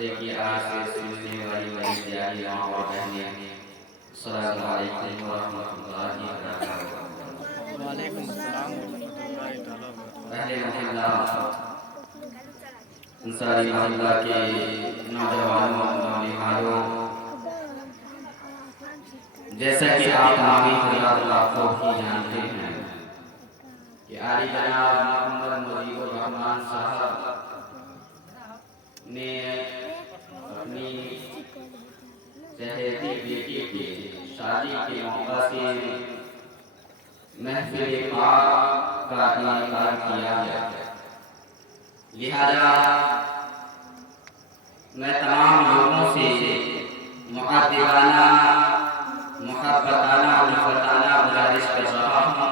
पर्दे की आड़ से सुनने वाली मेरी प्यारी माँ और बहनें, अस्सलामु अलैकुम व रहमतुल्लाहि व बरकातुहू। वालेकुम अस्सलाम व रहमतुल्लाहि तआला व बरकातुहू। पहले मोहल्ला अंसारी मोहल्ला के नौजवानों नौनिहालों, जैसा कि आप तमामी हज़रात आपको भी जानते हैं कि आली जनाब मोहम्मद मुजीबुर रहमान साहब ने अपनी चहेती बेटी की शादी के मौका से महफिल पाक का इनेकाद किया है। लिहाजा मैं तमाम लोगों से मुअद्दिबाना मुहब्बताना उल्फताना गुजारिश कर रहा हूँ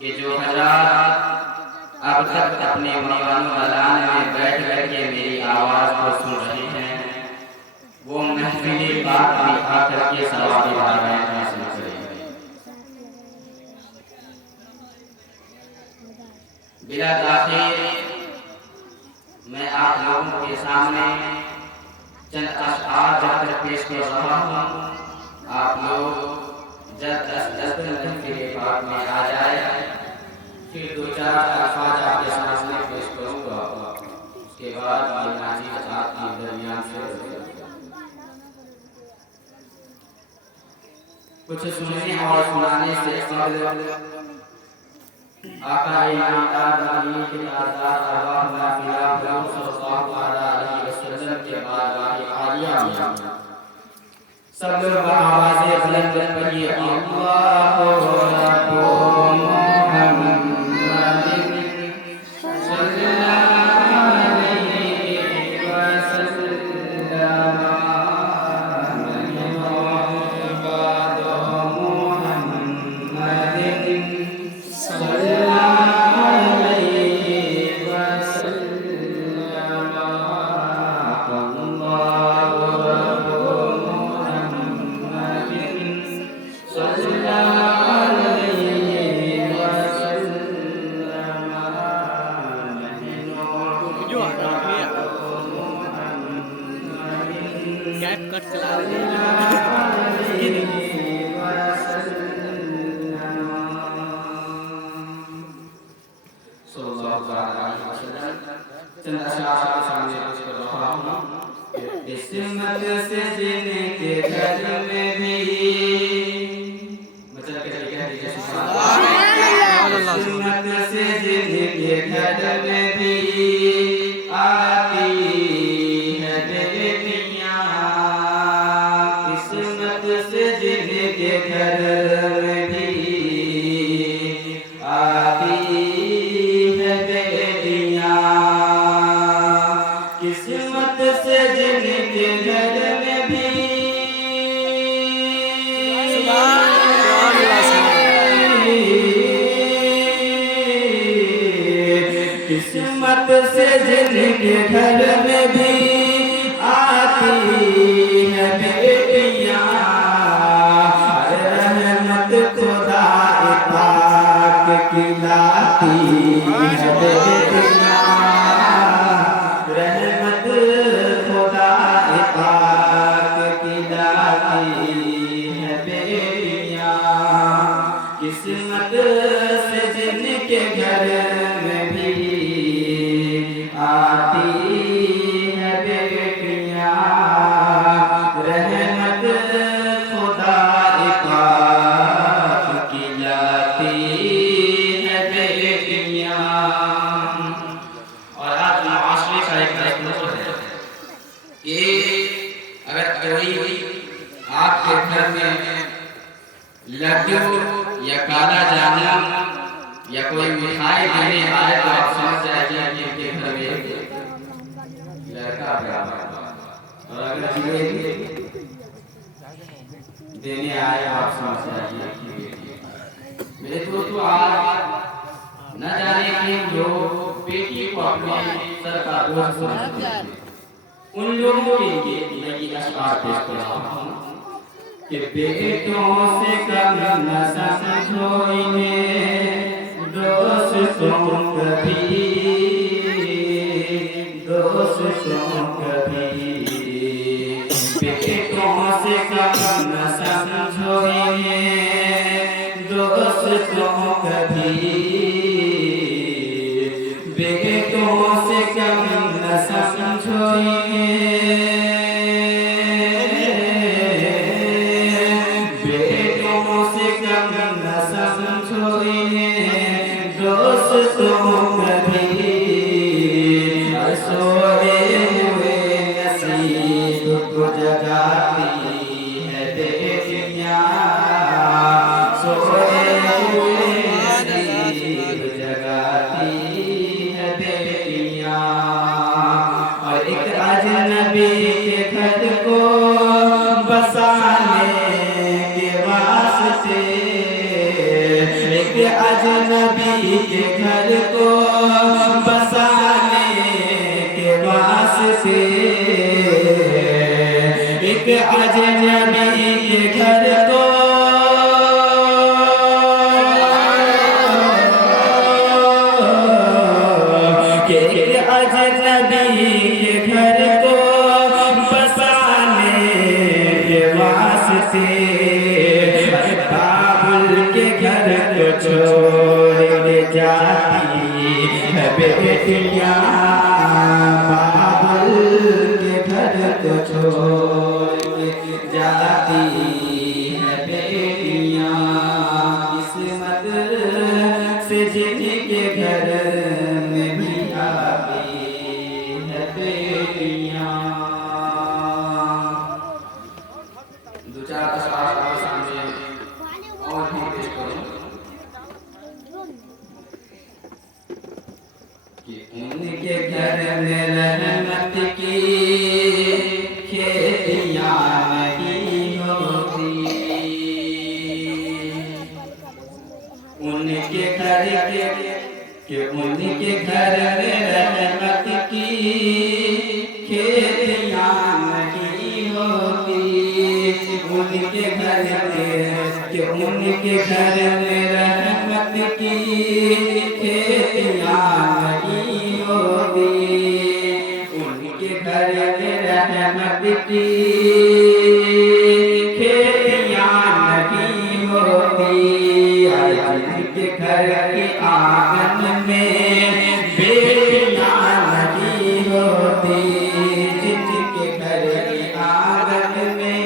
कि जो हज़रात अब तक अपने मकानों अलान में बैठ के मेरी आवाज़ को सुन रहे हैं, वो महफिल पाक में आकर के सवाब बारगाह हासिल करेंगे। बिला ताख़ीर मैं आप लोगों के सामने चंद अशआर जाकर पेश कर रहा हूँ। आप लोग जल्द अज जल्द महफिल पाक में आ जाए, फिर दो चार अल्फाज आपके सामने पेश करूँगा, उसके बाद ये नाज़िर आपके दरमियान से कुछ सुनने और सुनाने से कबल आका इनामदार नबी के ताज़दार अरवाह नाफिला सल्लल्लाहु अलैहि वसल्लम के बारगाह आलिया में सब लोग आवाज़ें बुलंद करिए, अल्लाहु रब्बुल मुहम्मदिन सल्लल्लाहु अलैहि वसल्लम कैप कट चला रही है। किस्मत से जिनके घर में भी मतलब कह दीजिए किस्मत से जिनके घर में भी आती है बेटियां, किस्मत से जिनके घर में भी आती है बेटियां, किस्मत से जिनके घर में भी किस्मत से जिनके घर में भी आती है बेटियां, रहमत खुदा पाक की लाती है बेटियां, रहमत खुदा पाक की लाती है बेटियां, किस्मत से जिनके घर में भी आती है बेटियां, रहमत खुदा पाक की लाती है बेटियां। और आज माशरे का एक नस्ल है कि अगर कोई आपके घर में लड्डू या काला जामुन या कोई मिठाई देने आए तो आप समझ जाइए कि उनके घर में लड़का पैदा हुआ। और अगर जिलेबी देने आए आप समझ जाइए कि बेटी। मेरे दोस्तों, आज न जाने कि जो बेटी को अपने सर का बोझ समझते हैं, उन लोगों के लिए मैं ये अशआर पेश कर रहा हूँ कि बेटों से कम न समझो इन्हें दोस्तों कभी, दोस्तों कभी अजनबी के घर को बसाने के वास्ते, एक अजनबी के घर को अजनबी के घर को बसाने के वास्ते, बाबुल के घर को छोड़ के जाती है बेटियां, बाबुल के घर को छोड़ के जाती है बेटियां, किस्मत से जिनके घर में भी आती है बेटियां। दो चार अशआर आपके सामने और भी पेश करूं कि उनके घर में रहमत की खेतियां नहीं होती, उनके घर उनके घर में रहमत की खेतियां नहीं होती, उनके घर उनके घर में रहमत की खेतियां नहीं होती, उनके घर में रहमत की खेतियां नहीं होती, जिनके घर के आंगन में बेटियां नहीं होती, जिनके घर के आंगन में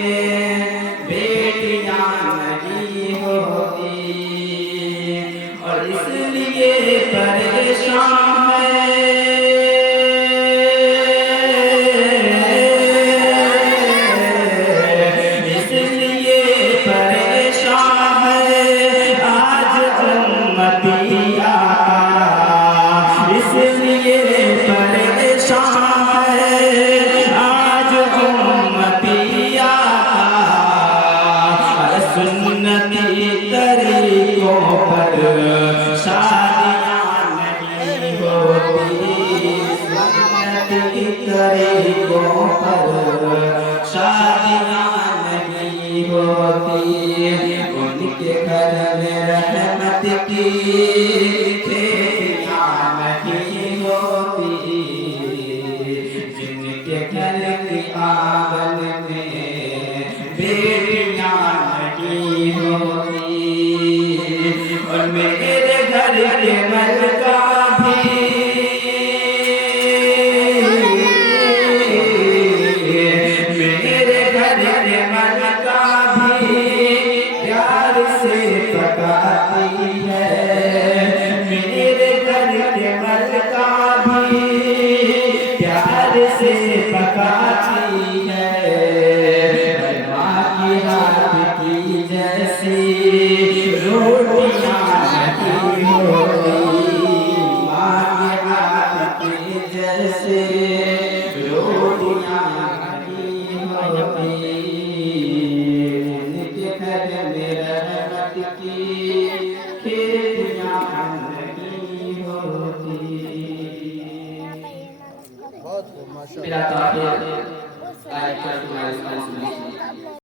बेटियां नहीं होती, और इसलिए परेशान है, इसलिए परेशान है आज उम्मतिया, इसलिए परेशान है आज उम्मतिया, सुन्नती तरीकों पर शादियां नहीं होती, सुन्नती तरीकों पर शादियां नहीं होती, उनके घर में रहमत की खेतियां नहीं होती, जिनके घर के आंगन में बेटियां नहीं होती, और मेरे घर के मलका भी मेरे घर के मलका भी प्यार से पकाती है, मेरे घर के मलका भी प्यार से पकाती है, माँ की हाथ की जैसी रोटियां नहीं होती, माँ के हाथ की जैसे रोटियां नहीं होती, उनके घर में रहमत की खेतियां नहीं होती। मेरा ताक़िद आयत